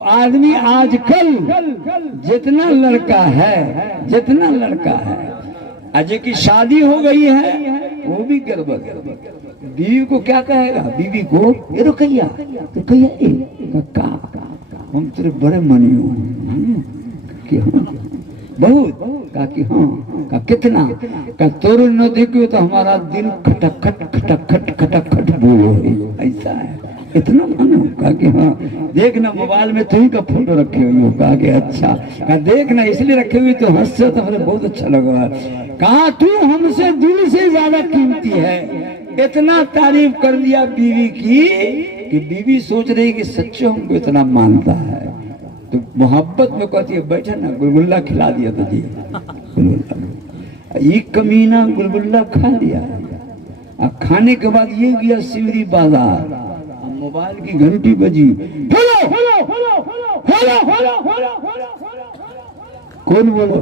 आदमी आजकल जितना लड़का है अजय की शादी हो गई है वो भी गड़बड़। बीवी को क्या कहेगा? बीवी को ये तो कहिया तो कहिया का हम तेरे बड़े मनी हो कि हाँ बहुत का कि हाँ का कितना का तोर न देखो तो हमारा दिल खटखट खटखट खटखट बोलो ऐसा है इतना मानो। कहा कि हाँ देखना मोबाइल में तुम का फोटो रखे हुए हो। कहा कि अच्छा। कहा देखना इसलिए रखे हुए तो हंसते तो हमें बहुत अच्छा लगा। कहा तू हमसे दिल से ज्यादा कीमती है। इतना तारीफ कर दिया बीवी की कि बीवी सोच रही कि सच्चे हमको इतना मानता है तो मोहब्बत में कहती है बैठा ना गुलगुल्ला खिला दिया तो जी गुलगुल्ला। ये कमीना गुलगुल्ला खा लिया। अब खाने के बाद ये गया सिवरी बाजार। मोबाइल की घंटी बजी। Hello hello hello hello hello hello कौन बोलो?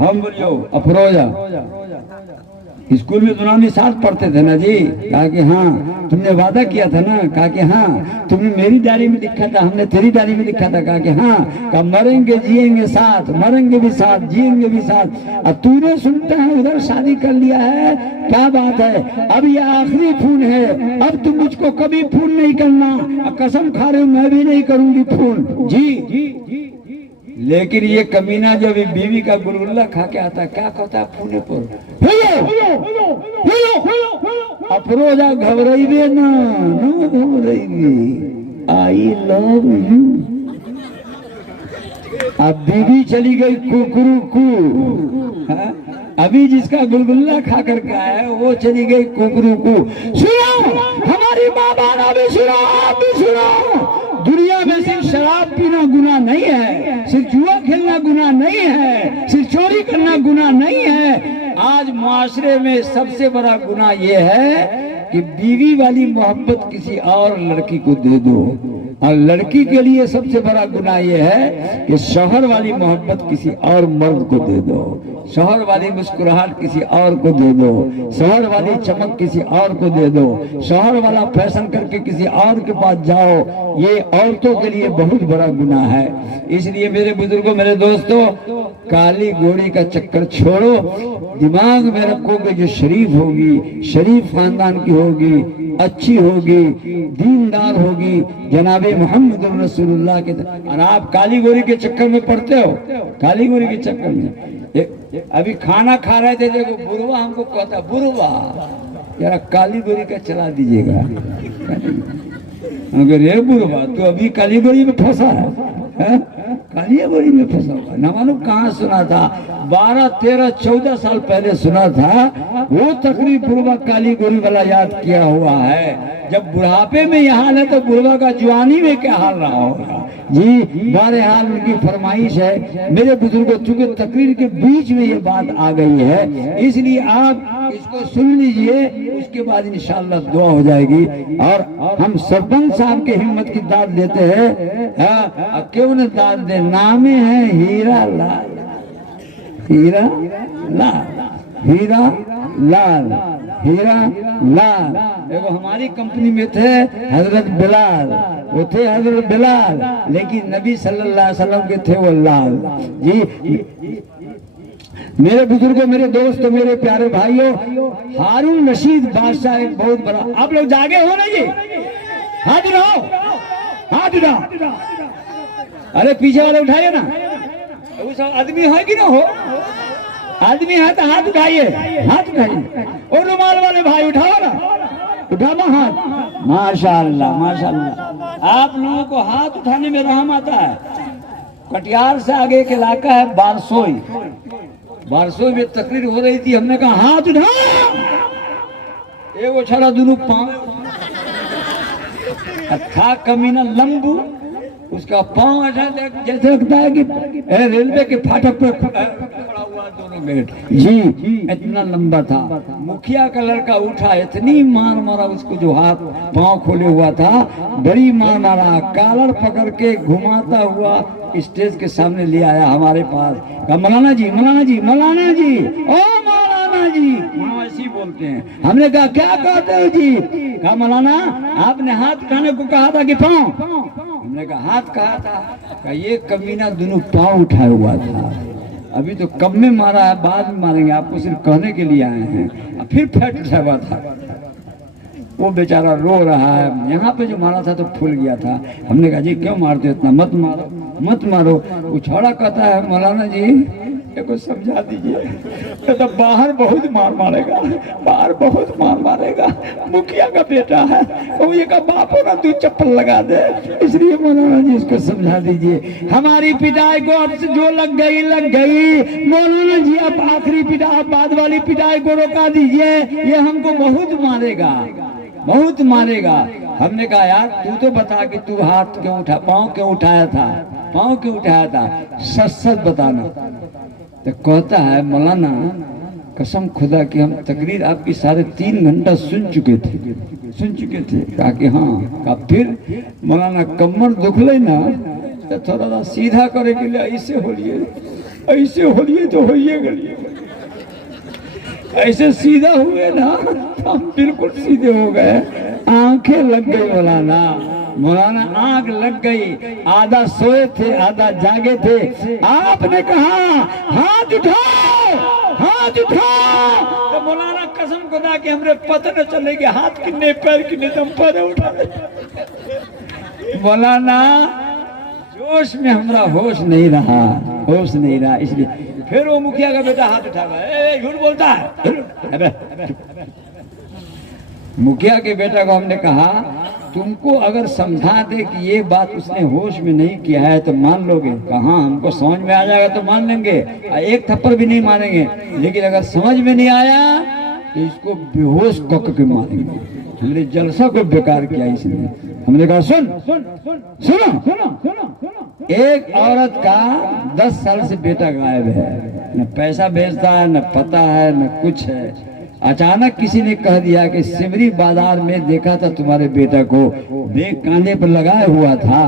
हम बोलियो अफरोजा। स्कूल में दोनों साथ पढ़ते थे ना जी। कहा कि हाँ तुमने वादा किया था ना। कहा कि हाँ तुमने मेरी डायरी में लिखा था हमने तेरी डायरी में लिखा था। कहा कि हाँ का मरेंगे जिएंगे साथ मरेंगे भी साथ जिएंगे भी साथ। अब तूने सुनता है उधर शादी कर लिया है क्या बात है? अब ये आखिरी फोन है अब तुम मुझको कभी फोन नहीं करना। कसम खा रहे हो मैं भी नहीं करूंगी फोन जी। लेकिन ये कमीना जब बीवी का गुलगुल्ला खा के आता क्या कहता है फोने पर? अफरोजा घबराइबे ना घबराइबे आई लव यू। अब बीवी चली गई कुकरू कू। अभी जिसका गुलगुल्ला खा करके आया वो चली गई कुकरू कू। सुनो हमारी माँ बाना भी सुनो आप भी सुनो। दुनिया में सिर्फ शराब पीना गुनाह नहीं है, सिर्फ जुआ खेलना गुनाह नहीं है, सिर्फ चोरी करना गुनाह नहीं है। आज मुआशरे में सबसे बड़ा गुनाह यह है कि बीवी वाली मोहब्बत किसी और लड़की को दे दो। और लड़की के लिए सबसे बड़ा गुनाह यह है कि शौहर वाली मोहब्बत किसी और मर्द को दे दो। शौहर वाली मुस्कुराहट किसी और को दे दो। शौहर वाली चमक किसी और को दे दो। शौहर वाला फैशन करके किसी और के पास जाओ। ये औरतों के लिए बहुत बड़ा गुनाह है। इसलिए मेरे बुजुर्गों मेरे दोस्तों काली गोरी का चक्कर छोड़ो। दिमाग में रखो कि जो शरीफ होगी शरीफ खानदान की होगी अच्छी होगी दीनदार होगी जनाबे मोहम्मद रसूलुल्लाह के। और आप काली गोरी के चक्कर में पड़ते हो। काली गोरी के चक्कर में अभी खाना खा रहे थे देखो बुरवा हमको कहता बुरवा जरा काली गोरी का चला दीजिएगा। अगर ये बुरवा तो अभी काली गोरी में फंसा है काली गोरी में फंसा हुआ। न मालूम कहाँ सुना था 12, 13, 14 साल पहले सुना था। वो तकरीब बुरवा काली गोरी वाला याद किया हुआ है। जब बुढ़ापे में यह हाल है तो बुरवा का जवानी में क्या हाल रहा होगा जी। बहरहाल उनकी फरमाइश है मेरे बुजुर्गों चूंकि तकरीर के बीच में ये बात आ गई है इसलिए आप इसको सुन लीजिए। उसके बाद इंशाअल्लाह दुआ हो जाएगी। और हम सरपंच साहब के हिम्मत की दाद देते हैं। क्यों न दाद दे? नामे है हीरा लाल हीरा लाल हीरा लाल हीरा लाल। देखो हमारी कंपनी में थे हजरत बिलाल वो थे हजरत बिलाल लेकिन नबी सल्लल्लाहु अलैहि वसल्लम के थे वो लाल जी। मेरे बुजुर्गों मेरे दोस्तों मेरे प्यारे भाइयों हारून रशीद बादशाह एक बहुत बड़ा। आप लोग जागे हो ना जी? हाथ उठाओ हाथ उठाओ। अरे पीछे वाले उठाइए ना। उस आदमी है कि ना हो? आदमी है तो हाथ उठाइए हाथ उठाइए। और रुमाल वाले भाई उठाओ ना उठाओ हाथ। माशाअल्लाह माशाअल्लाह। आप लोगों को हाथ उठाने में रहम आता है। कटिहार से आगे एक इलाका है बारसोई। बारसोई में तकरीर हो रही थी। हमने कहा हाथ उठाओ। एक उछाला दोनों पांव था कमीना लंबू उसका पांव ऐसा जैसे लगता है कि रेलवे के फाटक पे खड़ा हुआ दोनों मिनट जी। इतना लंबा था। मुखिया का लड़का उठा इतनी मार मारा उसको जो हाथ पांव खोले हुआ था बड़ी मार मारा। कालर पकड़ के घुमाता हुआ स्टेज के सामने ले आया हमारे पास। कहा मौलाना जी मौलाना जी मौलाना जी ओ मौलाना जी। ऐसी बोलते हैं। हमने कहा क्या कहते हो जी? कहा मौलाना आपने हाथ उठाने को कहा था कि पांव हमने कहा हाथ कहा था, कहा ये कमीना दोनों पाँव उठाया हुआ था, अभी तो कब में मारा है, बाद में मारेंगे, आपको सिर्फ कहने के लिए आए हैं। फिर फैट उठा हुआ था, वो बेचारा रो रहा है, यहाँ पे जो मारा था तो फूल गया था। हमने कहा जी क्यों मारते हो इतना, मत मारो मत मारो। वो छोड़ा कहता है मौलाना जी को समझा दीजिए, तो बाहर बहुत मार मारेगा, बाहर बहुत मार मारेगा, मुखिया का बेटा है, तो ये का बाप हो ना तू चप्पल लगा दे, इसलिए मौलाना जी इसको समझा दीजिए। हमारी पिटाई को अब से जो लग गई मौलाना जी, अब आखिरी पिटाई, बाद वाली पिटाई को रोका दीजिए, ये हमको बहुत मारेगा, बहुत मारेगा। हमने कहा यार तू तो बता कि तू हाथ क्यों उठा, पाँव क्यों उठाया था, पाँव क्यों उठाया था, सच सच बताना। तो कहता है मौलाना कसम खुदा की हम तकरीर आपकी 3.5 घंटा सुन चुके थे। कहा कि हाँ। कहा फिर मौलाना कमर दुख ले ना, तो थोड़ा सा सीधा करे के लिए ऐसे होलिए तो होइए गलिए, ऐसे सीधा हुए ना हम बिल्कुल सीधे हो गए, आंखें लग गई मौलाना आंख लग गई, आधा सोए थे आधा जागे थे। आपने कहा हाथ उठाओ, तो मौलाना कसम खुदा कि हमरे पता न चले कि हाथ कितने पैर कितने दम पर उठा। मौलाना जोश में हमारा होश नहीं रहा, इसलिए फिर वो मुखिया का बेटा हाथ उठा गया, झूठ बोलता है। मुखिया के बेटा को हमने कहा तुमको अगर समझा दे कि ये बात उसने होश में नहीं किया है तो मान लोगे? कहाँ हमको समझ में आ जाएगा तो मान लेंगे, एक थप्पड़ भी नहीं मारेंगे, लेकिन अगर समझ में नहीं आया तो इसको बेहोश कक के मारेंगे। हमने जलसा को बेकार किया इसने। हमने कहा सुनो, एक औरत का 10 साल से बेटा गायब है, न पैसा भेजता है, न पता है, न कुछ है। अचानक किसी ने कह दिया कि सिमरी बाजार में देखा था तुम्हारे बेटा को, बैग कांधे पर लगाया हुआ था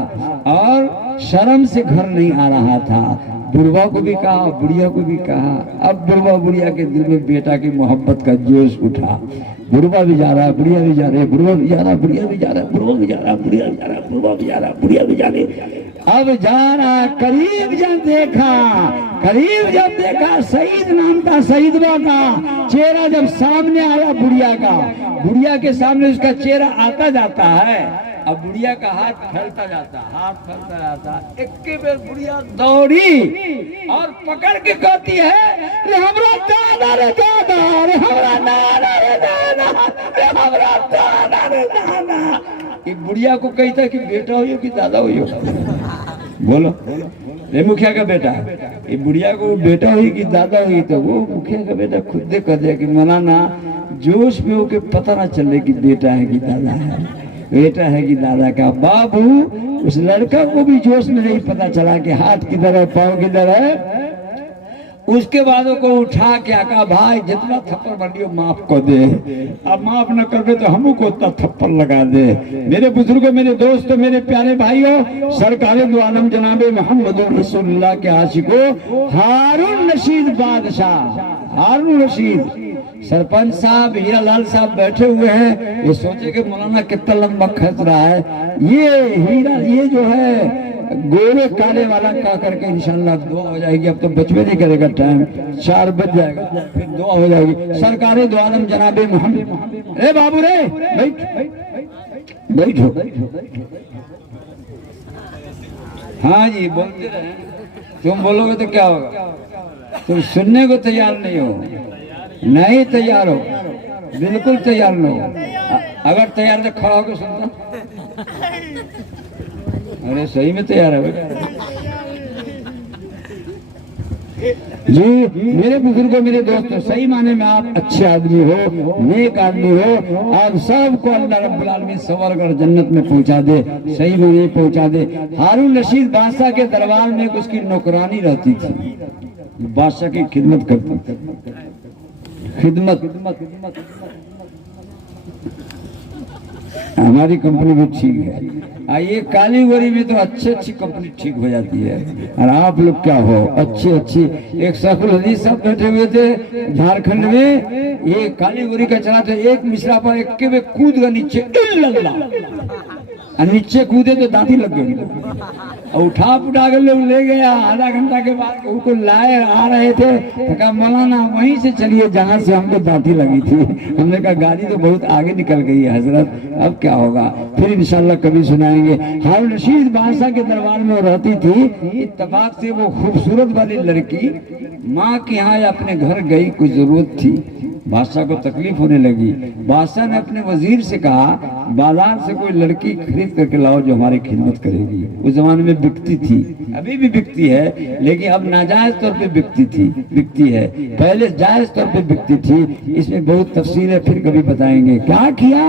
और शर्म से घर नहीं आ रहा था। बुढ़वा को भी कहा, बुढ़िया को भी कहा। अब बुढ़वा बुढ़िया के दिल में बेटा की मोहब्बत का जोश उठा। बुढ़वा भी जा रहा है, बुढ़िया भी जा रही है, बुढ़वा भी जा रहा है, बुढ़िया भी जा रहा है, बुढ़वा भी जा रहा है, बुढ़िया भी जा रहा है, बुढ़वा भी जा रहा है, बुढ़िया भी जा रही है। अब जा रहा, करीब जब देखा शहीद नाम का शहीदवा का चेहरा जब सामने आया, बुढ़िया के सामने उसका चेहरा आता जाता है। अब बुढ़िया का हाथ फैलता जाता, एक के बेर बुढ़िया दौड़ी और पकड़ के कहती है रे हमरा दादा रे दादा, रे हमरा नाना रे नाना, रे हमरा दादा रे दादा। ये बुढ़िया को कहता कि बेटा हो कि दादा हो? बोलो ये मुखिया का बेटा, ये बुढ़िया को बेटा हुई कि दादा हुई? तो वो मुखिया का बेटा खुद दे कह दिया कि मौलाना जोश में होके पता ना चले कि बेटा है कि दादा है, बेटा है कि दादा का। बाबू उस लड़का को भी जोश में नहीं पता चला कि हाथ किधर है, पाँव किधर है। उसके बाद को उठा के कहा भाई जितना थप्पड़ बंडियो माफ कर दे, अब माफ न कर दे तो हमको उतना थप्पड़ लगा दे। मेरे बुजुर्गों, मेरे दोस्तों, मेरे प्यारे भाइयों, सरकार दो आलम जनाबे मोहम्मद रसूलुल्लाह के आशिकों, हारून रशीद बादशाह, हारून रशीद सरपंच साहब हीरालाल साहब बैठे हुए हैं। ये सोचे कि मौलाना कितना लंबा खर्च रहा है। ये जो है गोरे काले वाला का करके इंशाल्लाह दुआ हो जाएगी। अब तो बचवे नहीं करेगा, टाइम 4 बज जाएगा, फिर दुआ हो जाएगी। सरकारे दो आलम जनाबे मोहम्मद, ए बाबू रे बैठो। हाँ जी बोलते रहे, तुम बोलोगे तो क्या होगा? तुम सुनने को तैयार नहीं हो, नहीं तैयार हो, बिल्कुल तैयार नहीं हो। अगर तैयार तो खड़ा होकर सुनता। अरे सही में तैयार है जी। मेरे बुजुर्गों, मेरे दोस्तों, सही माने में आप अच्छे आदमी हो, नेक आदमी हो, और सबको अल्लाह रब्बुल आलमीन सवर कर जन्नत में पहुंचा दे, सही माने पहुंचा दे। हारून रशीद बादशाह के दरबार में उसकी नौकरानी रहती थी, बादशाह की खिदमत करती, खिदमत। हमारी कंपनी भी ठीक है। ये कालीगोरी में तो अच्छी कंपनी ठीक हो जाती है। और आप लोग क्या हो, अच्छी। एक सफुल हदीस साहब बैठे हुए थे झारखंड में, ये कालीगोरी का चला था, एक मिश्रा पर एक के कूद का नीचे और नीचे कूदे तो दांती लग गई और उठा के लोग ले गया। आधा घंटा के बाद उनको लाए आ रहे थे तो कहा मौलाना वहीं से चलिए जहाँ से हमको दांती लगी थी। हमने कहा गाड़ी तो बहुत आगे निकल गई है हजरत, अब क्या होगा, फिर इंशाल्लाह कभी सुनाएंगे। हारून रशीद बादशाह के दरबार में रहती थी। इत्तेफाक से वो खूबसूरत वाली लड़की माँ के यहाँ अपने घर गई, कुछ जरूरत थी, बादशाह को तकलीफ होने लगी। बादशाह ने अपने वजीर से कहा बाजार से कोई लड़की खरीद करके लाओ जो हमारी खिदमत करेगी। उस जमाने में बिकती थी, अभी भी बिकती है, लेकिन अब नाजायज तौर पे बिकती है, पहले जायज तौर पे बिकती थी। इसमें बहुत तफसील है, फिर कभी बताएंगे। क्या किया,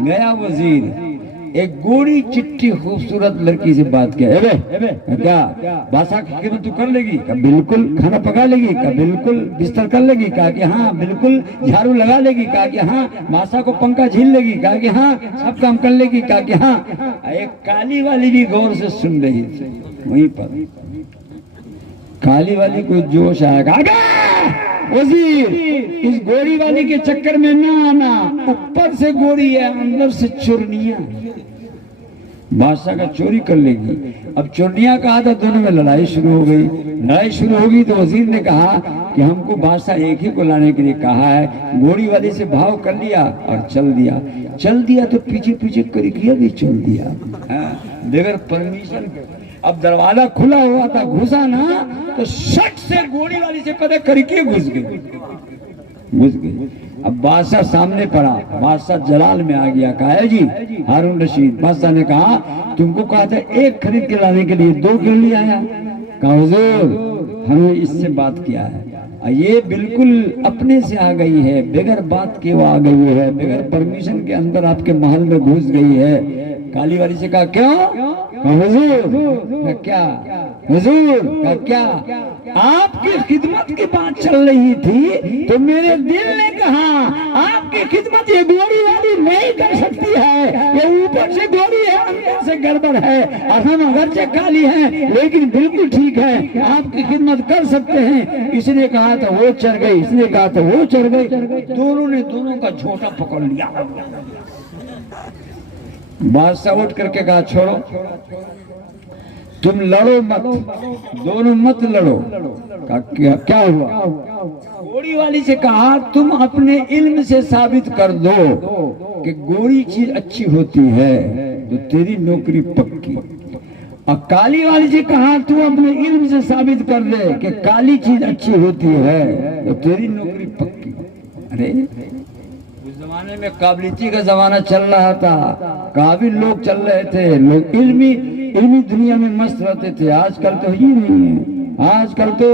गया वजीर, एक गोरी चिट्ठी खूबसूरत लड़की से बात किया। क्या बादशाह की खिदमत तू कर लेगी? क्या बिल्कुल। खाना पका लेगी? क्या बिल्कुल। बिस्तर कर लेगी? कहा कि हाँ बिल्कुल। झाड़ू लगा लेगी? कहा कि हाँ। बादशाह को पंखा झील लेगी? कहा कि हाँ। सब काम कर लेगी? कहा कि हाँ। एक काली वाली भी गौर से सुन रही थी। वहीं पर काली वाली को जोश आएगा, वजीर इस गोरी वाली के चक्कर में ना आना, ऊपर से गोरी है अंदर से चुरनिया, बादशाह का चोरी कर लेगी। अब चुरनिया कहा था, दोनों में लड़ाई शुरू हो गई। लड़ाई शुरू होगी तो वजीर ने कहा कि हमको बादशाह एक ही को लाने के लिए कहा है। गोरी वाली से भाव कर लिया और चल दिया तो पीछे पीछे करिकिया भी चल दिया बगैर परमिशन। अब दरवाजा खुला हुआ था, घुसा ना तो शट से गोली वाली से पता करिके घुस गई। अब बादशाह सामने पड़ा, बादशाह जलाल में आ गया। कहा है जी हारून रशीद। बादशाह ने कहा तुमको कहा था एक खरीद के लाने के लिए, दो क्यों ले आया? कहा हुजूर हमने इससे बात किया है, ये बिल्कुल अपने से आ गई है, बगैर बात के वो आ गई है, बगैर परमिशन के अंदर आपके महल में घुस गई है। काली वाली से कहा क्यों? हुजूर क्या? हुजूर क्या? आपकी खिदमत की बात चल रही थी तो मेरे दिल ने कहा आपकी खिदमत ये गोरी वाली नहीं कर सकती है, ये ऊपर से गोरी है अंदर से गड़बड़ है, और हम अगरचे काली हैं लेकिन बिल्कुल ठीक है, आपकी खिदमत कर सकते हैं। इसने कहा था वो चढ़ गई, इसने कहा था वो चढ़ गई, दोनों ने दोनों का झोटा पकड़ लिया। बादशाह उठ करके कहा छोड़ो, तुम लड़ो मत, दोनों मत लड़ो। क्या हुआ? गोरी वाली से कहा तुम अपने इल्म से साबित कर दो कि गोरी चीज अच्छी होती है तो तेरी नौकरी पक्की। और काली वाली से कहा तू अपने इल्म से साबित कर दे कि काली चीज अच्छी होती है तो तेरी नौकरी पक्की। अरे उस जमाने में काबिलियती का जमाना चल रहा था, काबिल लोग चल रहे थे, लोग इल्मी दुनिया में मस्त रहते थे। आजकल तो ही नहीं है, आजकल तो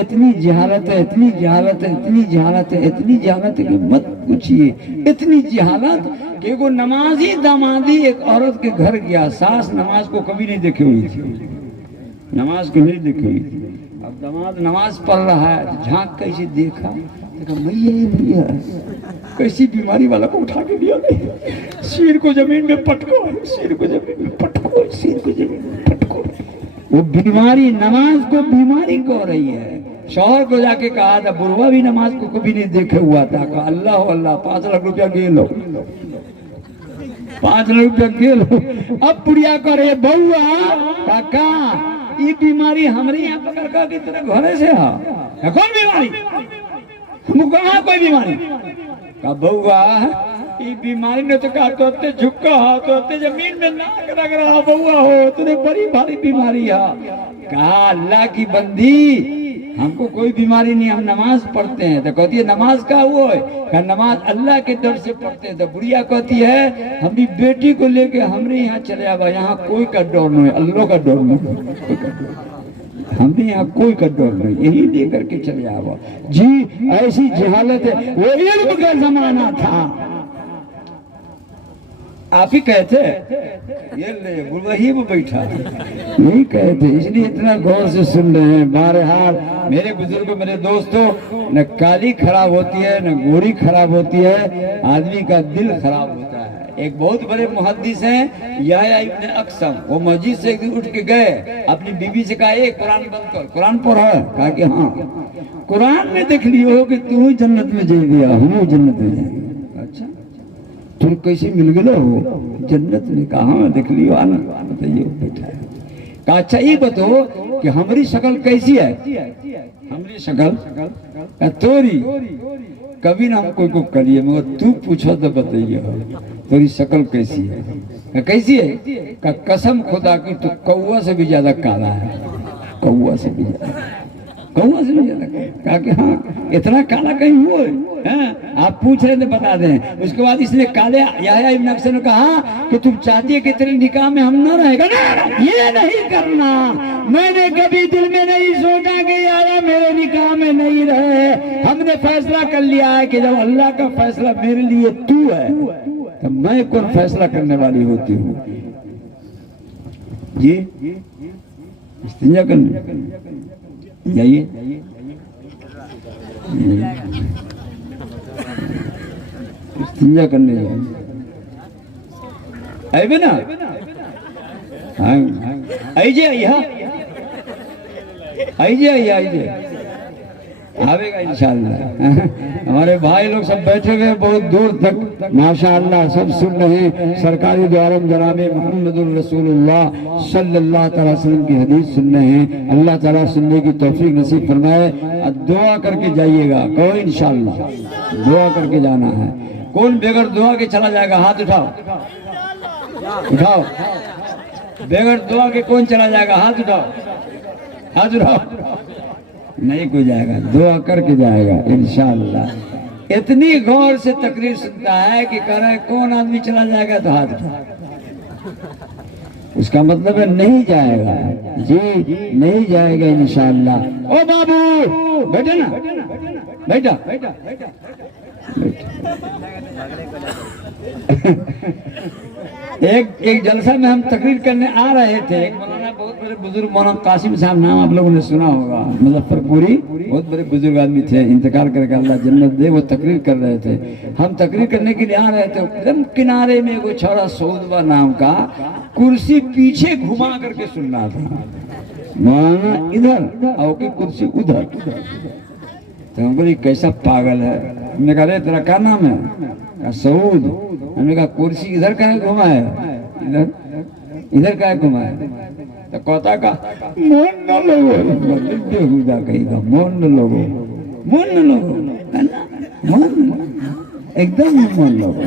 इतनी जहालत है, इतनी जहालत है, इतनी जहालत है, इतनी जहालत है कि मत पूछिए। इतनी जहालत कि वो नमाजी दामादी एक औरत के घर गया, सास नमाज को कभी नहीं देखी हुई थी, नमाज को नहीं देखी हुई थी। अब दामाद नमाज पढ़ रहा है, झांक कैसे देखा, मैया कैसी बीमारी वाला को उठा के दिया, सिर को जमीन में पटको, सिर को जमीन में पटको, सिर को जमीन में पटको। वो बीमारी नमाज को बीमारी को हो रही है। शौहर को जाके कहा था, बुढ़वा भी नमाज को कभी नहीं देखे हुआ था, कहा अल्लाह अल्लाह 5 लाख रुपया गे लो, 5 लाख रुपया गे लो। अब बुढ़िया करे बउआ काका ये बीमारी हमारे यहाँ पकड़ कर की तरह घरे से है, कौन बीमारी? हमको कहा कोई बीमारी? का बउआ ये बीमारी ने तो कहा तोते झुका हो, तोते जमीन में नाक रख रहा बउआ हो, तुझे बड़ी भारी बीमारी है। कहा अल्लाह की बंदी हमको कोई बीमारी नहीं, हम नमाज पढ़ते हैं। तो कहती है नमाज का वो है? कहा नमाज अल्लाह के डर से पढ़ते हैं। तो बुढ़िया कहती है हमारी बेटी को लेके हमरे यहाँ चले आवा, यहाँ कोई का डर नहीं, अल्लाह का डर नहीं, हमने यहाँ कोई का डर नहीं, यही लेकर के चले आवा। जी ऐसी जहालत है, वो इल्म का जमाना था। आप ही कहते ये ले वही वो बैठा नहीं कहते, इसलिए इतना गौर से सुन रहे हैं। बहरहाल मेरे बुजुर्गों, मेरे दोस्तों, न काली खराब होती है न गोरी खराब होती है, आदमी का दिल खराब होता है। एक बहुत बड़े मुहद्दिस हैं यहया इब्न अक्सम, वो मस्जिद से एक दिन उठ के गए, अपनी बीबी से कहा कुरान बंद कर, कुरान पढ़ा। कहा कि हाँ कुरान में देख लियो कि तू जन्नत में जाएगी, हम जन्नत में जाएंगे। अच्छा तुम कैसे मिल गए हो? जन्नत ने कहा हाँ देख लियो, आना बताइए बैठा है। कहा अच्छा ये बताओ कि हमारी शक्ल कैसी है? हमारी शक्ल तोरी कभी ना कोई को करिए, मगर तू पूछो तो बताइए तेरी शक्ल कैसी है? कैसी है? का कसम खुदा की तू कौआ से भी ज्यादा काला है, कौआ से भी ज्यादा, कौआ से भी ज्यादा। कहा कि हाँ इतना काला कहीं हुआ है? आप पूछ रहे थे बता दें। उसके बाद इसने काले याह्या इब्न अक्सर ने कहा कि तुम चाहती है कि तेरे निकाह में हम न रहेगा ना, ये नहीं करना। मैंने कभी दिल में नहीं सोचा कि यारा मेरे निकाह में नहीं रहे। हमने फैसला कर लिया है कि जब अल्लाह का फैसला मेरे लिए तू है तो मैं कौन फैसला करने वाली होती हूँ? जी इस्तिंजा करने जाइए, इस्तिंजा करने जाइए। आए ना? हाँ आइए आइए आवेगा इंशाअल्लाह। हमारे भाई लोग सब बैठे हुए बहुत दूर तक माशाअल्लाह सब सुन रहे हैं। सरकारी द्वारा जनाबे मोहम्मदुर रसूलुल्लाह सल्लल्लाहु अलैहि वसल्लम की हदीस सुन रहे हैं। अल्लाह ताला सुनने की तौफीक नसीब फरमाए। दुआ करके जाइएगा, कहो इंशाअल्लाह दुआ करके जाना है। कौन बगैर दुआ के चला जाएगा? हाथ उठाओ, उठाओ। बगैर दुआ के कौन चला जाएगा? हाथ उठाओ, हाथ उठाओ। नहीं कोई जाएगा, दुआ करके जाएगा इंशाअल्लाह। इतनी गौर से तकरीर सुनता है कि कह रहा है कौन आदमी चला जाएगा तो हाथ उठाओ। उसका मतलब है नहीं जाएगा जी, नहीं जाएगा इंशाअल्लाह। ओ बाबू बैठे ना, बैठा एक जलसा में हम तकरीर करने आ रहे थे। एक मौलाना बहुत बड़े बुजुर्ग मौलाना कासिम साहब, नाम आप लोगों ने सुना होगा, मुजफ्फरपुरी, बहुत बड़े बुजुर्ग आदमी थे, इंतकाल करके अल्लाह जन्नत दे। वो तकरीर कर रहे थे, हम तकरीर करने के लिए आ रहे थे। एकदम किनारे में वो छोरा सऊदवा नाम का कुर्सी पीछे घुमा करके सुन रहा था। मौलाना इधर और की कुर्सी उधर। तो हम बोले कैसा पागल है। हमने कहा तेरा क्या नाम है? कहा सऊद। हमने कहा कुर्सी इधर का है घुमा है? इधर का है घुमा है? तो कहता का मोन न लोगो, बेहुदा कहेगा मोन न लोगो, मोन न लोगो, मोन एकदम मोन लोगो।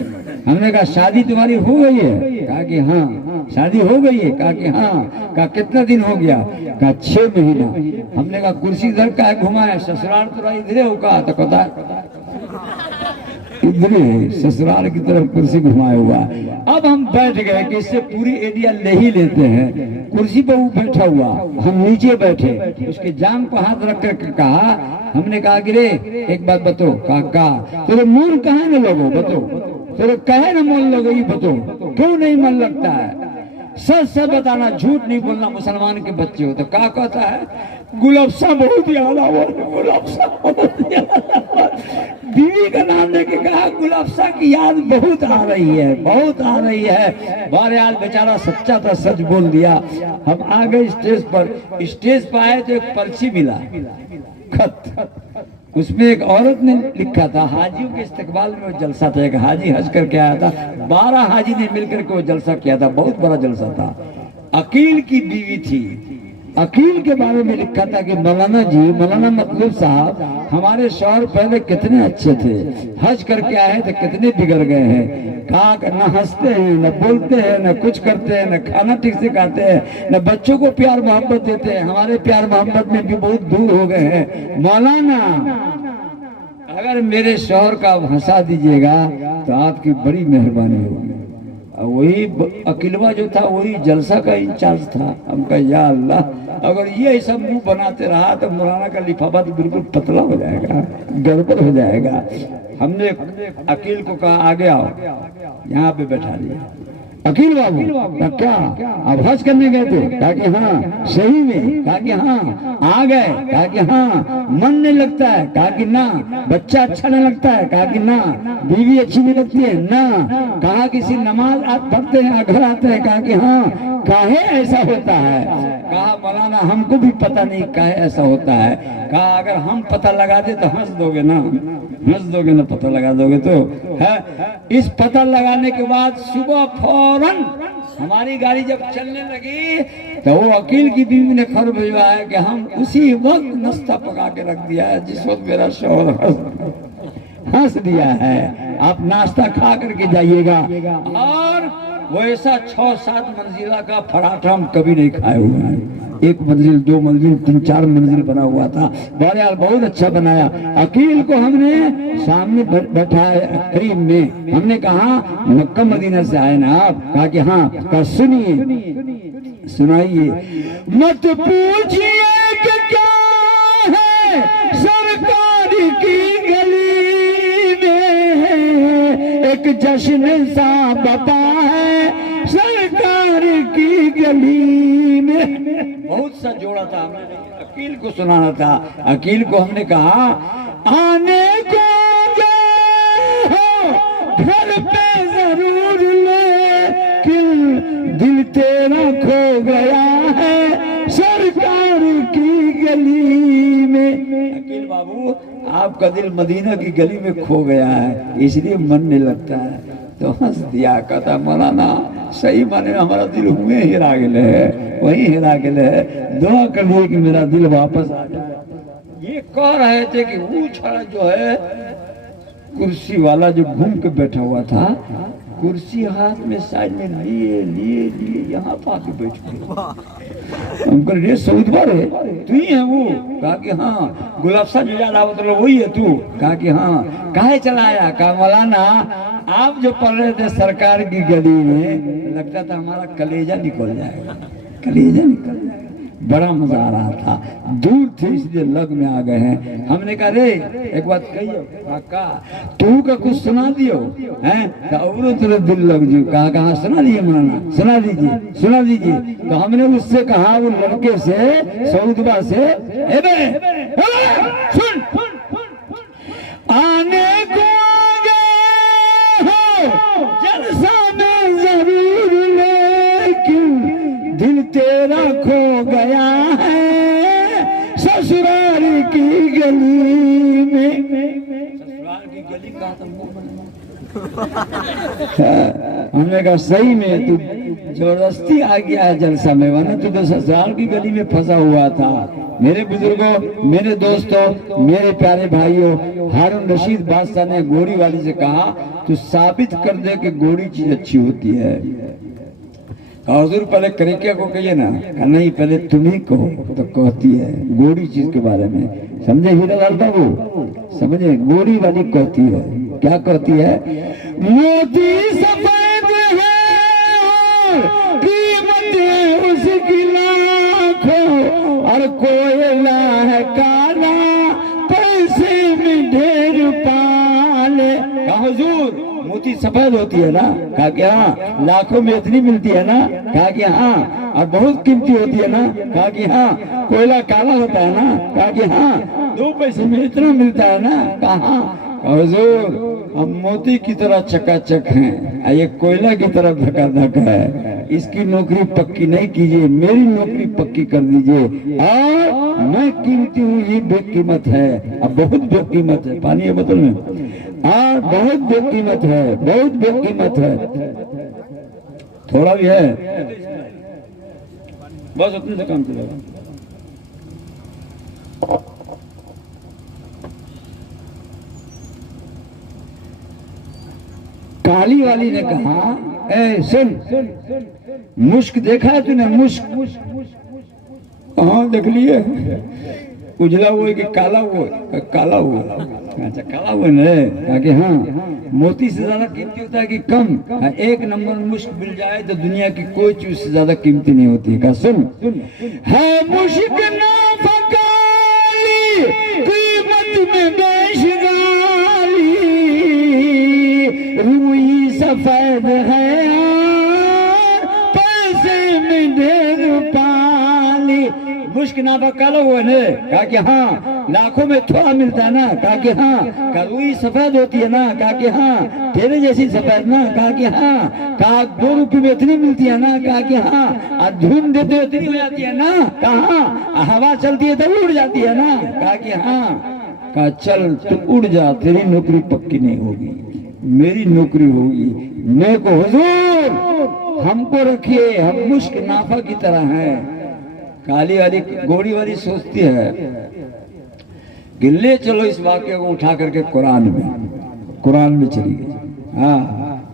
हमने कहा शादी तुम्हारी हो गई है? कहा कि हाँ। शादी हो गई है? कहा कि हाँ। कहा कितना दिन हो गया? कहा 6 महीना। हमने कहा कुर्सी इधर का है घुमा है, ससुराल तो इधर हो? कहा तो कहता इधर है, ससुराल की तरफ कुर्सी घुमाया हुआ। अब हम बैठ गए कि इससे पूरी एरिया ले ही लेते हैं। कुर्सी पर वो बैठा हुआ, हम नीचे बैठे, उसके जांग पर हाथ रख कर कहा, हमने कहा कि रे एक बात बतो। कहा तेरे मन कहाँ न लोगो बतो, तेरे कहे न मन लगो ये बतो, क्यों नहीं मन लगता है? सच सच बताना, झूठ नहीं बोलना। मुसलमान के बच्चे हो तो क्या कहता है? गुलाबसा बहुत याद आ, गुलाबसा बहुत याद। बीवी का नाम लेके कहा गुलाबसा की याद बहुत आ रही है, बहुत आ रही है। बहरहाल बेचारा सच्चा था, सच बोल दिया। हम आ गए स्टेज पर। स्टेज पर आए तो एक पर्ची मिला, खत। उसमें एक औरत ने लिखा था हाजियों के इस्तकबाल में वो जलसा था। एक हाजी हज करके आया था, 12 हाजी ने मिलकर के वो जलसा किया था, बहुत बड़ा जलसा था। अकील की बीवी थी। अकील के बारे में लिखा था कि मौलाना जी, मौलाना मतलूब साहब, हमारे शौहर पहले कितने अच्छे थे, हज करके आए थे कितने बिगड़ गए हैं। कहा न हंसते हैं, न बोलते हैं, न कुछ करते हैं, न खाना ठीक से खाते हैं, न बच्चों को प्यार मोहब्बत देते हैं। हमारे प्यार मोहब्बत में भी बहुत दूर हो गए हैं। मौलाना अगर मेरे शौहर का आप हंसा दीजिएगा तो आपकी बड़ी मेहरबानी होगी। वही अकीलवा जो था वही जलसा का इंचार्ज था। हम कहा या अल्लाह, अगर ये सब मुंह बनाते रहा तो मौलाना का लिफाफा तो बिल्कुल पतला हो जाएगा, गड़बड़ हो जाएगा। हमने अकील को कहा आगे आओ, यहाँ पे बैठा दिया। अकील बाबू कहा क्या आप हज करने गए थे? कहा कि हाँ। सही में? कहा कि हाँ। आ गए? कहा कि हाँ। मन नहीं लगता है? कहा कि ना। बच्चा अच्छा नहीं लगता है? कहा कि ना। बीवी अच्छी नहीं लगती है? ना। कहा किसी नमाज आप पढ़ते हैं घर आते हैं? कहा कि हाँ। काहे ऐसा होता है? कहा मौलाना हमको भी पता नहीं काहे ऐसा होता है। कहा अगर हम पता लगा दे तो हंस दोगे ना? हंस दोगे ना? पता लगा दोगे तो है। इस पता लगाने के बाद सुबह फौरन हमारी गाड़ी जब चलने लगी तो वो वकील की बीवी ने खबर भिजवाया कि हम उसी वक्त नाश्ता पका के रख दिया है जिस वक्त मेरा शौहर हंस दिया है। आप नाश्ता खा करके जाइएगा। और वो ऐसा 6-7 मंजिला का पराठा हम कभी नहीं खाए हुए हैं। 1 मंजिल 2 मंजिल 3-4 मंजिल बना हुआ था। बहरहाल बहुत अच्छा बनाया। अकील को हमने सामने बैठाया करीब में। हमने कहा मक्का मदीना से आए ना आप? कहा कि हाँ। कहा सुनिए सुनाइए। मत पूछिए कि क्या है सरकार की गली में, एक जश्न सा बता है सरकार की गली में। बहुत सा जोड़ा था हमने, अकील को सुनाना था। अकील को हमने कहा आने को हो घर पे जरूर लेकिन दिल तेरा खो गया है सरकार की गली में। अकील बाबू आपका दिल मदीना की गली में खो गया है इसलिए मन नहीं लगता है। तो हंस दिया। कहता मौलाना सही माने हमारा दिल हुए हिरा गए है, वही हिरा गए है। दुआ कर लिए कि मेरा दिल वापस आ जाए। ये कह रहे थे कि वो छड़ा जो है कुर्सी वाला जो घूम के बैठा हुआ था, कुर्सी हाथ में साइड में लिए लिए लिए यहाँ पाके बैठ गए। हमको रे सऊदवार है तू ही है वो? कहा कि हाँ। गुलाब साहब जो याद आवत रहा वही है तू? कहा कि हाँ। काहे चलाया? कहा मौलाना आप जो पढ़ रहे थे सरकार की गली में लगता था हमारा कलेजा निकल जाएगा, कलेजा निकल जाएगा। बड़ा मजा आ रहा था। दूर थे इसलिए लग में आ गए हैं। हमने कहा रे एक बात कहियो काका तू का कुछ सुना दियो हैं तो तेरे दिल लग जू। कहा कहा सुना दिए मौलाना? सुना दीजिए सुना दीजिए। तो हमने उससे कहा वो लड़के से सऊदबा से सुन आने को जलसा में जरूर लेकिन दिल तेरा खो गया है ससुराल की गली में। ससुराल की गली का हमने कहा सही में तू जबरदस्ती आ गया है जलसा में, वरना तू तो ससुराल की गली में फंसा हुआ था। मेरे बुजुर्गों, मेरे दोस्तों, मेरे प्यारे भाइयों, हारून रशीद बादशाह ने गोरी वाली से कहा तू साबित कर दे कि गोरी चीज अच्छी होती है। हजूर पहले करेकिया को कहिए ना? नहीं पहले तुम ही कहो। तो कहती है गोरी चीज के बारे में। समझे हीरालाल बाबू? समझे? गोरी वाली कहती है। क्या कहती है? मोती सफेद है कीमत उसकी लाखों और कोयला है काला पैसे में ढेर पाले। हुजूर मोती सफेद होती है ना? कहा कि हाँ। लाखों में इतनी मिलती है ना? कहा कि हाँ। और बहुत कीमती होती है ना? कहा कि हाँ। कोयला काला होता है ना? कहा कि हाँ। 2 पैसे में इतना मिलता है ना? कहा हुजूर हम मोती की तरह चकाचक हैं, ये कोयला की तरह धकाधक है। इसकी नौकरी पक्की नहीं कीजिए, मेरी नौकरी पक्की कर दीजिए। और मैं कीमती हूँ, ये बेकीमत है। अब बहुत बेकीमत है, पानी है बोतल में। और बहुत बेकीमत है, बहुत बेकीमत है। थोड़ा भी है बस उतने से काम चलेगा। काली वाली ने कहा ए सुन, मुश्क देखा है तूने? मुश्क? हाँ देख लिए। उजला हुआ कि काला हुआ? काला हुआ। अच्छा काला हुआ न? कहा कि हाँ। मोती से ज्यादा कीमती होता है कि कम? 1 नंबर मुश्क मिल जाए तो दुनिया की कोई चीज से ज्यादा कीमती नहीं होती है। कहा सुन है मुश्क नाफकाली कीमत में बेशगाली, रूई सफेद है ढेर पाली। मुश्क ना बकालो वो ने कहा कि हाँ, लाखों में थोड़ा मिलता है ना, कहा कि हाँ, करुई सफेद होती है ना, कहा कि हाँ, तेरे जैसी सफेद ना, कहा कि हाँ, कहा 2 रुपये में इतनी मिलती है ना, कहा कि हाँ, और धूम देते हो इतनी हो जाती है ना, कहा हवा चलती है तो उड़ जाती है ना, कहा कि हाँ, कहा चल तू उड़ जा, तेरी नौकरी पक्की नहीं होगी, मेरी नौकरी होगी। मैं को हुजूर हमको रखिए, हम मुश्क नाफा की तरह हैं। काली वाली गोरी वाली सोचती है कि ले चलो इस वाक्य को उठा करके कुरान में चली गई। हाँ,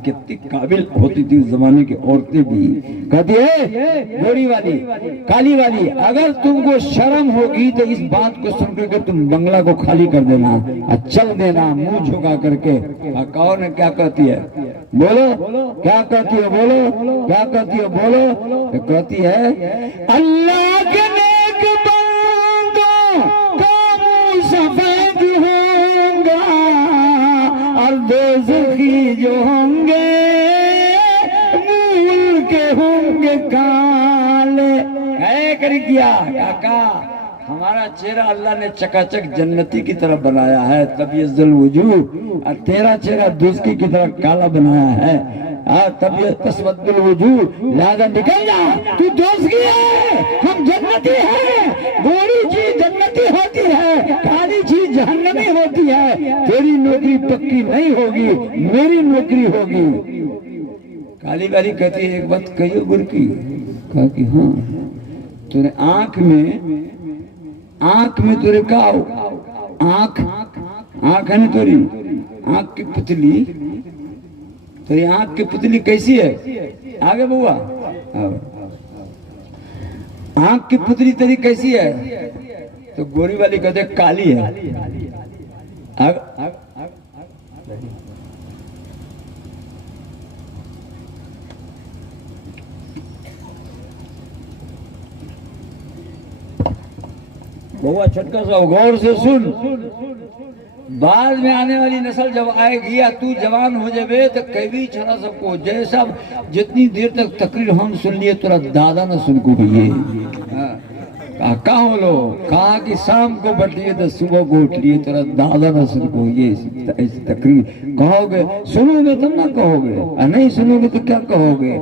कितनी काबिल होती थी उस जमाने की औरतें भी। कहती है गोरी वाली, काली वाली, अगर तुमको शर्म होगी तो इस बात को सुन करके तुम बंगला को खाली कर देना और चल देना मुंह झुका करके। कौन है, क्या कहती है, बोलो क्या कहती है, बोलो क्या कहती है, बोलो। कहती है अल्लाह के नेक बंदों का मुंह सफेद होगा और दोज़खी जो होंगे मूल के होंगे काले। है कर दिया काका, हमारा चेहरा अल्लाह ने चकाचक जन्नती की तरफ बनाया है, तब ये जुल वजूह, और तेरा चेहरा दुस्की की तरफ काला बनाया है, तब ये तस्वद्दुल वजूह। लिहाजा निकल जा, तू दोस्ती है, हम जन्नती है। गोरी चीज जन्नती होती है, काली चीज जहन्नमी होती है। तेरी नौकरी पक्की नहीं होगी, मेरी नौकरी होगी। काली वाली कहती है एक बात कहियो गुरकी, कहा कि हाँ, तूने आंख में तेरे का आंख है ना, तेरी आंख की पुतली, तेरी आंख की पुतली कैसी है, आगे बुआ, आंख की पुतली तेरी कैसी है? तो गोरी वाली कहते काली है। बुआ छटका सा गौर से सुन, बाद में आने वाली नस्ल जब आएगी या तू जवान हो जाए तो कभी छड़ा सबको जैसा जितनी देर तक तकरीर हम सुन लिए तोरा दादा न सुन को भी। कहा लो कहा कि शाम को बैठिए तो सुबह को उठ लिए, तोरा दादा न सुन को ये ऐसी तकरीर कहोगे, सुनोगे तब ना कहोगे, और नहीं सुनोगे तो क्या कहोगे।